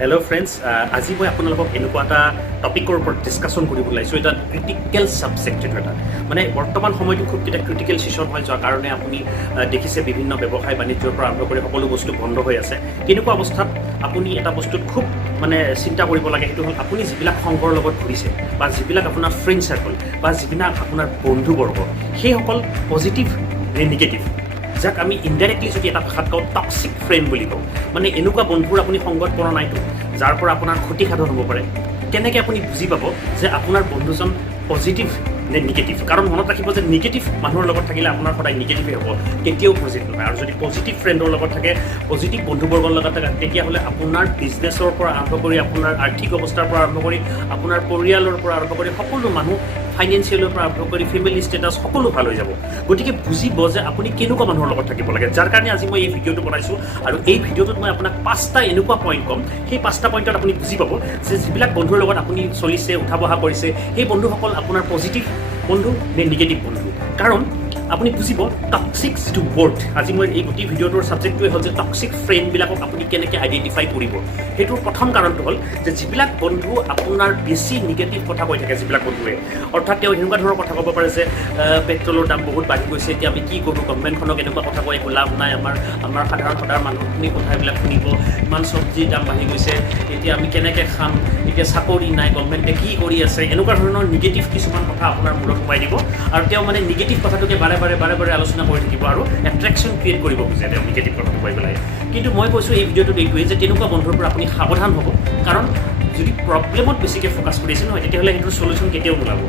Hello friends, আজি মই আপোনালোকক এনেকুৱা এটা টপিকৰ ওপৰত ডিছকাশ্যন কৰিব ওলাইছোঁ। এটা ক্ৰিটিকেল ছাবজেক্ট এটা মানে বৰ্তমান সময়টো খুব এটা ক্ৰিটিকেল ছিজন হৈ যোৱাৰ কাৰণে আপুনি দেখিছে বিভিন্ন ব্যৱসায় বাণিজ্যৰ পৰা আৰম্ভ কৰি সকলো বস্তু বন্ধ হৈ আছে। তেনেকুৱা অৱস্থাত আপুনি এটা বস্তুত খুব মানে চিন্তা কৰিব লাগে, সেইটো হ'ল আপুনি যিবিলাক সংগৰ লগত ঘূৰিছে বা যিবিলাক আপোনাৰ ফ্ৰেণ্ড চাৰ্কল বা যিবিলাক আপোনাৰ বন্ধুবৰ্গ, সেইসকল পজিটিভ নে নিগেটিভ, যাক আমি ইনডাইৰেক্টলি যদি এটা ভাষাত কওঁ টক্সিক ফ্ৰেণ্ড বুলি কওঁ। মানে এনেকুৱা বন্ধুৰ আপুনি সংগত কৰা নাইতো যাৰ পৰা আপোনাৰ ক্ষতি সাধন হ'ব পাৰে। কেনেকৈ আপুনি বুজি পাব যে আপোনাৰ বন্ধুজন পজিটিভ নে নিগেটিভ? কাৰণ মনত ৰাখিব যে নিগেটিভ মানুহৰ লগত থাকিলে আপোনাৰ সদায় নিগেটিভে হ'ব, কেতিয়াও পজিটিভ নহয়। আৰু যদি পজিটিভ ফ্ৰেণ্ডৰ লগত থাকে, পজিটিভ বন্ধুবৰ্গৰ লগত থাকে, তেতিয়াহ'লে আপোনাৰ বিজনেছৰ পৰা আৰম্ভ কৰি আপোনাৰ আৰ্থিক অৱস্থাৰ পৰা আৰম্ভ কৰি আপোনাৰ পৰিয়ালৰ পৰা আৰম্ভ কৰি সকলো মানুহ, ফাইনেন্সিয়েলৰ পৰা আৰম্ভ কৰি ফেমিলি ষ্টেটাছ সকলো ভাল হৈ যাব। গতিকে বুজিব যে আপুনি কেনেকুৱা মানুহৰ লগত থাকিব লাগে। যাৰ কাৰণে আজি মই এই ভিডিঅ'টো বনাইছোঁ, আৰু এই ভিডিঅ'টোত মই আপোনাক 5টা এনেকুৱা পইণ্ট ক'ম। সেই 5টা পইণ্টত আপুনি বুজি পাব যে যিবিলাক বন্ধুৰ লগত আপুনি চলিছে, উঠা বহা কৰিছে, সেই বন্ধুসকল আপোনাৰ পজিটিভ বন্ধু নে নিগেটিভ বন্ধু। কাৰণ আপুনি বুজিব টক্সিক যিটো ৱৰ্ড, আজি মই এই গোটেই ভিডিঅ'টোৰ ছাবজেক্টটোৱে হ'ল যে টক্সিক ফ্ৰেণ্ডবিলাকক আপুনি কেনেকৈ আইডেণ্টিফাই কৰিব। সেইটোৰ প্ৰথম কাৰণটো হ'ল যে যিবিলাক বন্ধু আপোনাৰ বেছি নিগেটিভ কথা কৈ থাকে, যিবিলাক বন্ধুৱে অৰ্থাৎ তেওঁ এনেকুৱা ধৰণৰ কথা ক'ব পাৰে যে পেট্ৰলৰ দাম বহুত বাঢ়ি গৈছে, এতিয়া আমি কি কৰোঁ, গভৰ্ণমেণ্টখনক এনেকুৱা কথা কৈ একো লাভ নাই, আমাৰ সাধাৰণ মানুহখিনি কথাবিলাক শুনিব, ইমান চব্জিৰ দাম বাঢ়ি গৈছে, এতিয়া আমি কেনেকৈ খাম, এতিয়া চাকৰি নাই, গভৰ্ণমেণ্টে কি কৰি আছে, এনেকুৱা ধৰণৰ নিগেটিভ কিছুমান কথা আপোনাৰ মূৰত সোমাই দিব। আৰু তেওঁ মানে নিগেটিভ কথাটোকে বাৰে বাৰে আলোচনা কৰি থাকিব আৰু এট্ৰেকশ্যন ক্ৰিয়েট কৰিব খোজে তেওঁ নিগেটিভ কথাটো কৈ পেলাই। কিন্তু মই কৈছোঁ এই ভিডিঅ'টোত এইটোৱে যে তেনেকুৱা বন্ধুৰ পৰা আপুনি সাৱধান হ'ব। কাৰণ যদি প্ৰব্লেমত বেছিকৈ ফ'কাছ কৰিছে নহয়, তেতিয়াহ'লে সেইটোৰ চলিউশ্যন কেতিয়াও নোলাব।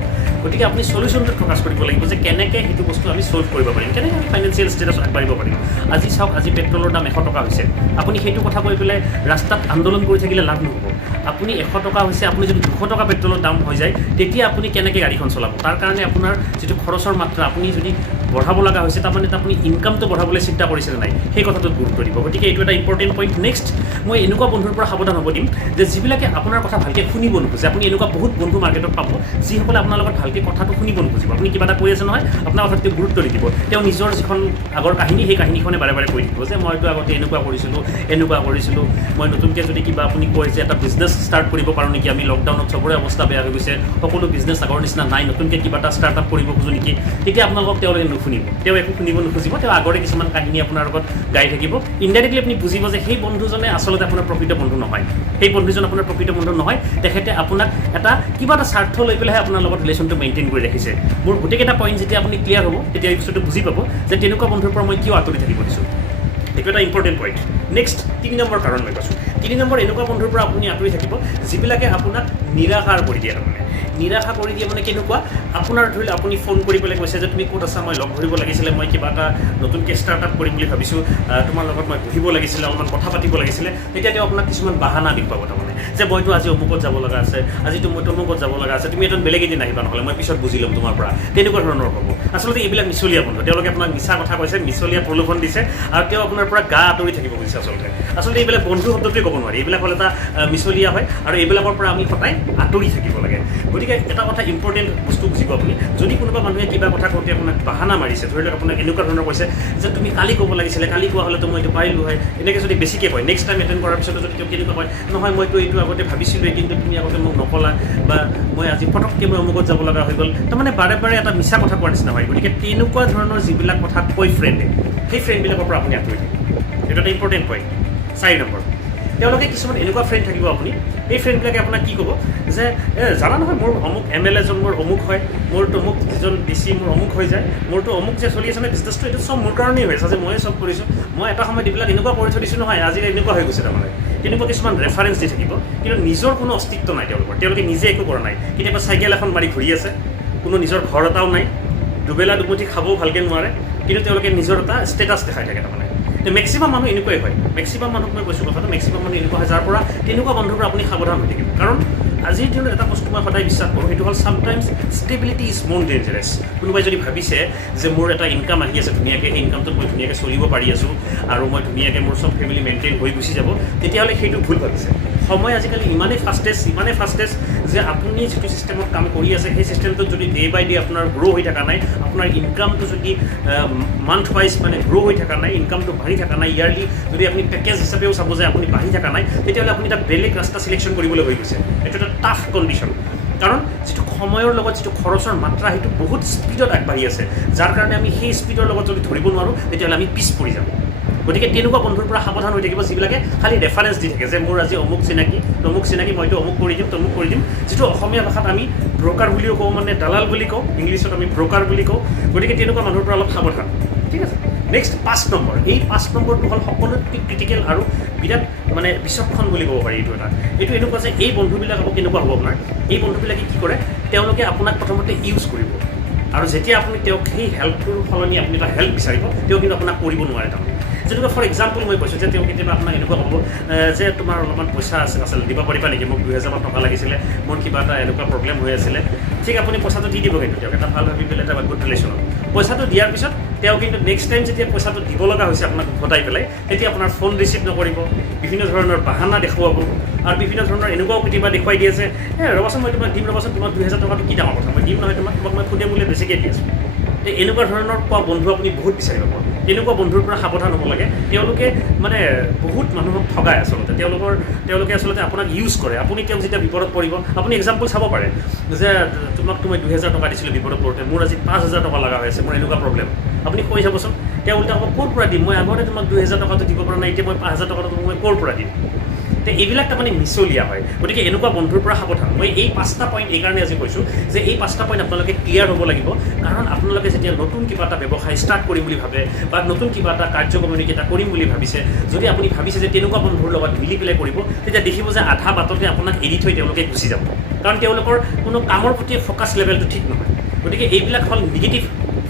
গতিকে আপুনি চলিউশ্যনটোত ফ'কাছ কৰিব লাগিব যে কেনেকৈ সেইটো বস্তু আমি ছল্ভ কৰিব পাৰিম, কেনেকৈ আমি ফাইনেন্সিয়েল ষ্টেটাছ আগবাঢ়িব পাৰিম। আজি চাওক, আজি পেট্ৰলৰ দাম 100 টকা হৈছে, আপুনি সেইটো কথা কৈ পেলাই ৰাস্তাত আন্দোলন কৰি থাকিলে লাভ নহ'ব। আপুনি 100 টকা হৈছে, আপুনি যদি 200 টকা পেট্ৰলৰ দাম হৈ যায়, তেতিয়া আপুনি কেনেকৈ গাড়ীখন চলাব? তাৰ কাৰণে আপোনাৰ যিটো খৰচৰ মাত্ৰা আপুনি যদি বঢ়াব লগা হৈছে, তাৰমানে আপুনি ইনকামটো বঢ়াবলৈ চিন্তা কৰিছিলে নাই, সেই কথাটোত গুৰুত্ব দিব। গতিকে এইটো এটা ইম্পৰ্টেণ্ট পইণ্ট। নেক্সট, মই এনেকুৱা বন্ধুৰ পৰা সাৱধান হ'ব দিম যে যিবিলাকে আপোনাৰ কথা ভালকৈ শুনিব নোখোজে। আপুনি এনেকুৱা বহুত বন্ধু মাৰ্কেটত পাব যিসকলে আপোনাৰ লগত ভালকৈ কথাটো শুনিব নোখোজিব। আপুনি কিবা এটা কৈ আছে নহয়, আপোনাৰ কথাত তেওঁ গুৰুত্ব নিদিব। তেওঁ নিজৰ যিখন আগৰ কাহিনী, সেই কাহিনীখনে বাৰে কৈ থাকিব যে মইতো আগতে এনেকুৱা কৰিছিলোঁ, মই নতুনকৈ যদি কিবা আপুনি কয় যে এটা বিজনেছ ষ্টাৰ্ট কৰিব পাৰোঁ নেকি, আমি লকডাউনত চবৰে অৱস্থা বেয়া হৈ গৈছে, সকলো বিজনেছ আগৰ নিচিনা নাই, নতুনকৈ কিবা এটা ষ্টাৰ্ট আপ কৰিব খোজোঁ নেকি, তেতিয়া আপোনালোকক তেওঁলোকে নুশুনিব। তেওঁ একো শুনিব নোখোজিব, তেওঁ আগৰে কিছুমান কাহিনী আপোনাৰ লগত গাই থাকিব। ইনডাইৰেক্টলি আপুনি বুজিব যে সেই বন্ধুজনে আচলতে আপোনাৰ প্ৰকৃত বন্ধু নহয়, সেই বন্ধুজন আপোনাৰ প্ৰকৃত বন্ধু নহয়। তেখেতে আপোনাক কিবা এটা স্বাৰ্থ লৈ পেলাইহে আপোনাৰ লগত ৰিলেশ্যনটো মেইনটেইন কৰি ৰাখিছে। মোৰ গোটেইকেইটা পইণ্ট যেতিয়া আপুনি ক্লিয়াৰ হ'ব, তেতিয়া এই বস্তুটো বুজি পাব যে তেনেকুৱা বন্ধুৰ পৰা মই কিয় আঁতৰি থাকিব দিছোঁ। এইটো এটা ইম্পৰ্টেণ্ট পইণ্ট। নেক্সট, 3 নম্বৰ কাৰণ মই কৈছোঁ। 3 নম্বৰ, এনেকুৱা বন্ধুৰ পৰা আপুনি আঁতৰি থাকিব যিবিলাকে আপোনাক নিৰাশাৰ কৰি দিয়ে। তাৰমানে নিৰাশা কৰি দিয়ে মানে কেনেকুৱা, আপোনাৰ ধৰি লওক আপুনি ফোন কৰি পেলাই কৈছে যে তুমি ক'ত আছা, মই লগ ধৰিব লাগিছিলে, মই কিবা এটা নতুনকৈ ষ্টাৰ্ট আপ কৰিম বুলি ভাবিছোঁ, তোমাৰ লগত মই বহিব লাগিছিলে, অলপমান কথা পাতিব লাগিছিলে। তেতিয়া তেওঁ আপোনাক কিছুমান বাহানা দেখুৱাব, তাৰমানে যে মইতো আজি অমুকত যাব লগা আছে, আজিতো মই তমুকত যাব লগা আছে, তুমি এজন বেলেগ এদিন আহিবা, নহ'লে মই পিছত বুজি ল'ম তোমাৰ পৰা, তেনেকুৱা ধৰণৰ হ'ব। আচলতে এইবিলাক মিছলীয়া বন্ধু। তেওঁলোকে আপোনাক মিছা কথা কৈছে, মিছলীয়া প্ৰলোভন দিছে, আৰু তেওঁ আপোনাৰ পৰা গা আঁতৰি থাকিব খুজিছে। আচলতে এইবিলাক বন্ধু শব্দটোৱে ক'ব নোৱাৰি, এইবিলাক হ'ল এটা মিছলীয়া হয়, আৰু এইবিলাকৰ পৰা আমি সদায় আঁতৰি থাকিব লাগে। গতিকে এটা কথা ইম্পৰ্টেণ্ট বস্তু বুজিব আপুনি, যদি কোনোবা মানুহে কিবা কথা কওঁতে আপোনাক বাহানা মাৰিছে, ধৰি লওক আপোনাক এনেকুৱা ধৰণৰ কৈছে যে তুমি কালি ক'ব লাগিছিলে, কালি কোৱা হ'লেতো মই এইটো পাৰিলোঁ হয়, এনেকৈ যদি বেছিকৈ কয়, নেক্সট টাইম এটেণ্ড কৰাৰ পিছতো যদি তেওঁ কেনেকুৱা কয়, নহয় মইতো এইটো আগতে ভাবিছিলোঁৱে, কিন্তু তুমি আগতে মোক নকলা, বা মই আজি পটককৈ মই অমুকত যাব লগা হৈ গ'ল, তাৰমানে বাৰে এটা মিছা কথা কোৱাৰ নিচিনা হয়। গতিকে তেনেকুৱা ধৰণৰ যিবিলাক কথা কৈ ফ্ৰেণ্ডে, সেই ফ্ৰেণ্ডবিলাকৰ পৰা আপুনি আঁতৰি থাকিব। এইটো এটা ইম্পৰ্টেণ্ট পইণ্ট। 4 নম্বৰ, তেওঁলোকে কিছুমান এনেকুৱা ফ্ৰেণ্ড থাকিব, আপুনি এই ফ্ৰেণ্ডবিলাকে আপোনাক কি ক'ব যে জানা নহয়, মোৰ অমুক MLA জন মোৰ অমুক হয়, মোৰ তমুক যিজন DC মোৰ অমুক হৈ যায়, মোৰতো অমুক যে চলি আছে নহয় বিজনেছটো, এইটো চব মোৰ কাৰণেই হৈ আছে, যে ময়ে চব কৰিছোঁ, মই এটা সময়ত এইবিলাক এনেকুৱা কৰি থৈ দিছোঁ নহয়, আজি এনেকুৱা হৈ গৈছে। তাৰমানে তেনেকুৱা কিছুমান ৰেফাৰেঞ্চ দি থাকিব, কিন্তু নিজৰ কোনো অস্তিত্ব নাই তেওঁলোকৰ। তেওঁলোকে নিজে একো কৰা নাই, কেতিয়াবা চাইকেল এখন মাৰি ঘূৰি আছে, কোনো নিজৰ ঘৰ এটাও নাই, দুবেলা দুমুঠি খাবও ভালকৈ নোৱাৰে, কিন্তু তেওঁলোকে নিজৰ এটা ষ্টেটাছ দেখাই থাকে। তাৰমানে মেক্সিমাম মানুহ এনেকুৱাই হয়। মেক্সিমাম মানুহক মই কৈছোঁ কথাটো, মেক্সিমাম মানুহ এনেকুৱা হয়, যাৰ পৰা তেনেকুৱা বন্ধুৰ পৰা আপুনি সাৱধান হৈ থাকিব। কাৰণ আজিৰ দিনত এটা বস্তু মই সদায় বিশ্বাস কৰোঁ, সেইটো হ'ল ছামটাইমছ ষ্টেবিলিটি ইজ মোৰ ডেঞ্জাৰাছ। কোনোবাই যদি ভাবিছে যে মোৰ এটা ইনকাম আহি আছে ধুনীয়াকৈ, সেই ইনকামটোত মই ধুনীয়াকৈ চলিব পাৰি আছোঁ, আৰু মই ধুনীয়াকৈ মোৰ চব ফেমিলি মেইনটেইন হৈ গুচি যাব, তেতিয়াহ'লে সেইটো ভুল ভাবিছে। সময় আজিকালি ইমানেই ফাষ্টেষ্ট যে আপুনি যিটো ছিষ্টেমত কাম কৰি আছে সেই ছিষ্টেমটোত যদি ডে বাই ডে আপোনাৰ গ্ৰ' হৈ থকা নাই, আপোনাৰ ইনকামটো যদি মান্থ ৱাইজ মানে গ্ৰ' হৈ থকা নাই, ইনকামটো বাঢ়ি থকা নাই, ইয়াৰলি যদি আপুনি পেকেজ হিচাপেও চাব যে আপুনি বাঢ়ি থকা নাই, তেতিয়াহ'লে আপুনি এটা বেলেগ ৰাস্তা চিলেকশ্যন কৰিবলৈ হৈ গৈছে। এইটো এটা টাফ কণ্ডিশ্যন, কাৰণ যিটো সময়ৰ লগত যিটো খৰচৰ মাত্ৰা সেইটো বহুত স্পীডত আগবাঢ়ি আছে, যাৰ কাৰণে আমি সেই স্পীডৰ লগত যদি ধৰিব নোৱাৰোঁ তেতিয়াহ'লে আমি পিছ পৰি যাম। গতিকে তেনেকুৱা বন্ধুৰ পৰা সাৱধান হৈ থাকিব যিবিলাকে খালি ৰেফাৰেঞ্চ দি থাকে যে মোৰ আজি অমুক চিনাকি মইতো অমুক কৰি দিম, যিটো অসমীয়া ভাষাত আমি ব্ৰকাৰ বুলিও কওঁ, মানে দালাল বুলি কওঁ, ইংলিছত আমি ব্ৰকাৰ বুলি কওঁ। গতিকে তেনেকুৱা মানুহৰ পৰা অলপ সাৱধান, ঠিক আছে। নেক্সট 5 নম্বৰ, এই 5 নম্বৰটো হ'ল সকলোতকৈ ক্ৰিটিকেল আৰু বিৰাট মানে বিচক্ষণ বুলি ক'ব পাৰি। এইটো এনেকুৱা যে এই বন্ধুবিলাক আকৌ কেনেকুৱা হ'ব আপোনাৰ, এই বন্ধুবিলাকে কি কৰে, তেওঁলোকে আপোনাক প্ৰথমতে ইউজ কৰিব, আৰু যেতিয়া আপুনি তেওঁক সেই হেল্পটোৰ সলনি আপুনি এটা হেল্প বিচাৰিব, তেওঁ কিন্তু আপোনাক কৰিব নোৱাৰে। তাৰমানে যেনেকুৱা ফৰ এক্সাম্পল মই কৈছোঁ যে তেওঁ কেতিয়াবা আপোনাক এনেকুৱা ক'ব যে তোমাৰ অলপমান পইচা আছিল দিব পাৰিবা নেকি, মোক 2000 টকা লাগিছিলে, মোৰ কিবা এটা এনেকুৱা প্ৰব্লেম হৈ আছিলে, ঠিক আপুনি পইচাটো দি দিব। কিন্তু তেওঁক এটা ভাল ভাবি পেলাই এটা গুড ৰিলেশ্যনত পইচাটো দিয়াৰ পিছত তেওঁ কিন্তু নেক্সট টাইম যেতিয়া পইচাটো দিব লগা হৈছে আপোনাক ঘটাই পেলাই, তেতিয়া আপোনাৰ ফোন ৰিচিভ নকৰিব, বিভিন্ন ধৰণৰ বাহানা দেখুৱাব, আৰু বিভিন্ন ধৰণৰ এনেকুৱাও কেতিয়াবা দেখুৱাই দিয়ে যে ৰ'বাচোন মই তোমাক দিম, ৰ'বাচোন তোমাক 2000 টকাটো কি ডাঙৰ কথা, মই দিম নহয়, তোমাক মই খুদে মূল্যে বেছিকৈ দি আছোঁ। এনেকুৱা ধৰণৰ পোৱা বন্ধু আপুনি বহুত বিচাৰি পাব। তেনেকুৱা বন্ধুৰ পৰা সাৱধান হ'ব লাগে। তেওঁলোকে মানে বহুত মানুহক ঠগায় আচলতে, তেওঁলোকে আচলতে আপোনাক ইউজ কৰে। আপুনি তেওঁক যেতিয়া বিপদত পৰিব, আপুনি এক্সাম্পল চাব পাৰে যে তোমাক মই 2000 টকা দিছিলোঁ বিপদত পৰোঁতে, মোৰ আজি 5000 টকা লগা হৈ আছে, মোৰ এনেকুৱা প্ৰব্লেম, আপুনি কৈ চাবচোন। তেওঁ উল্টা ক'ৰ পৰা দিম, মই আগতে তোমাক 2000 টকাটো দিব পৰা নাই, এতিয়া মই 5000 টকাটো মই ক'ৰ পৰা দিম। এইবিলাক তাৰমানে মিছলীয়া হয়। গতিকে এনেকুৱা বন্ধুৰ পৰা সাৱধান। মই এই 5টা পইণ্ট এইকাৰণে আজি কৈছোঁ যে এই 5টা পইণ্ট আপোনালোকে ক্লিয়াৰ হ'ব লাগিব, কাৰণ আপোনালোকে যেতিয়া নতুন কিবা এটা ব্যৱসায় ষ্টাৰ্ট কৰিম বুলি ভাবে বা নতুন কিবা এটা কাৰ্যক্ৰমণিক এটা কৰিম বুলি ভাবিছে, যদি আপুনি ভাবিছে যে তেনেকুৱা বন্ধুৰ লগত মিলি পেলাই কৰিব, তেতিয়া দেখিব যে আধা বাটতে আপোনাক এৰি থৈ তেওঁলোকে গুচি যাব, কাৰণ তেওঁলোকৰ কোনো কামৰ প্ৰতি ফ'কাছ লেভেলটো ঠিক নহয়। গতিকে এইবিলাক হ'ল নিগেটিভ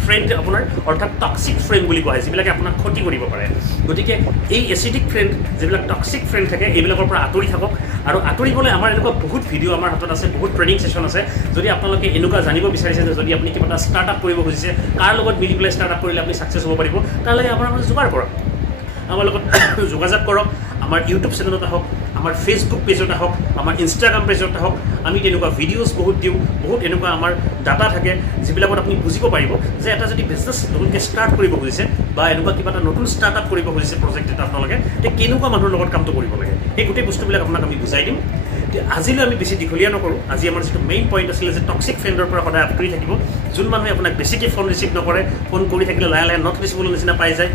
ফ্ৰেণ্ড আপোনাৰ, অৰ্থাৎ টক্সিক ফ্ৰেণ্ড বুলি কোৱা হয়, যিবিলাকে আপোনাক ক্ষতি কৰিব পাৰে। গতিকে এই এচিডিক ফ্ৰেণ্ড, যিবিলাক টক্সিক ফ্ৰেণ্ড থাকে, এইবিলাকৰ পৰা আঁতৰি থাকক। আৰু আঁতৰিবলৈ আমাৰ এনেকুৱা বহুত ভিডিঅ' আমাৰ হাতত আছে, বহুত ট্ৰেইনিং ছেশ্যন আছে। যদি আপোনালোকে এনেকুৱা জানিব বিচাৰিছে যে যদি আপুনি কিবা এটা ষ্টাৰ্টআপ কৰিব খুজিছে, কাৰ লগত মিলি পেলাই ষ্টাৰ্টআপ কৰিলে আপুনি ছাকচেছ হ'ব পাৰিব, তাৰ লাগে আপোনাৰ মাজত যোগাৰ কৰক, আমাৰ লগত যোগাযোগ কৰক। আমাৰ ইউটিউব চেনেলত আহক, আমাৰ ফেচবুক পেজত আহক, আমাৰ ইনষ্টাগ্ৰাম পেজত আহক। আমি তেনেকুৱা ভিডিঅ'জ বহুত দিওঁ, বহুত এনেকুৱা আমাৰ ডাটা থাকে যিবিলাকত আপুনি বুজিব পাৰিব যে এটা যদি বিজনেছ নতুনকৈ ষ্টাৰ্ট কৰিব খুজিছে বা এনেকুৱা কিবা এটা নতুন ষ্টাৰ্টআপ কৰিব খুজিছে প্ৰজেক্ট এটা আপোনালোকে, তে কেনেকুৱা মানুহৰ লগত কামটো কৰিব লাগে, সেই গোটেই বস্তুবিলাক আপোনাক আমি বুজাই দিম। আজিলৈ আমি বেছি দীঘলীয়া নকৰোঁ। আজি আমাৰ যিটো মেইন পইণ্ট আছিলে যে টক্সিক ফ্ৰেণ্ডৰ পৰা সদায় আঁতৰি থাকিব। যোন মানুহে আপোনাক বেছিকৈ ফোন ৰিচিভ নকৰে, ফোন কৰি থাকিলে লাহে লাহে নট ৰিচিভেবল নিচিনা পাই যায়,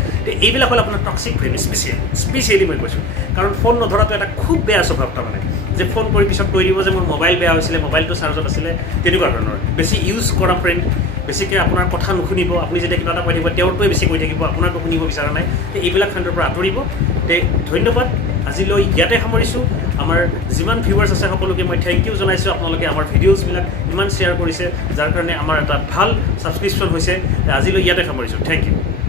এইবিলাক হ'ল আপোনাৰ টক্সিক ফ্ৰেণ্ড। স্পেচিয়েলি মই কৈছোঁ, কাৰণ ফোন নধৰাটো এটা খুব বেয়া স্বভাৱ। তাৰমানে যে ফোন কৰি পিছত কৈ দিব যে মোৰ মোবাইল বেয়া হৈছিলে, মোবাইলটো চাৰ্জত আছিলে, তেনেকুৱা ধৰণৰ বেছি ইউজ কৰা ফ্ৰেণ্ড। বেছিকৈ আপোনাৰ কথা নুশুনিব, আপুনি যেতিয়া কিবা এটা কৈ থাকিব তেওঁৰটোৱে বেছি কৈ থাকিব, আপোনাৰটো শুনিব বিচৰা নাই। এইবিলাক ফ্ৰেণ্ডৰ পৰা আঁতৰিব। ধন্যবাদ। আজিলৈ ইয়াতে সামৰিছোঁ। আমাৰ যিমান ভিউৱাৰ্ছ আছে সকলোকে মই থেংক ইউ জনাইছোঁ। আপোনালোকে আমাৰ ভিডিঅ'জবিলাক ইমান শ্বেয়াৰ কৰিছে, যাৰ কাৰণে আমাৰ এটা ভাল ছাবস্ক্ৰিপশ্যন হৈছে। আজিলৈ ইয়াতে সামৰিছোঁ। Thank U.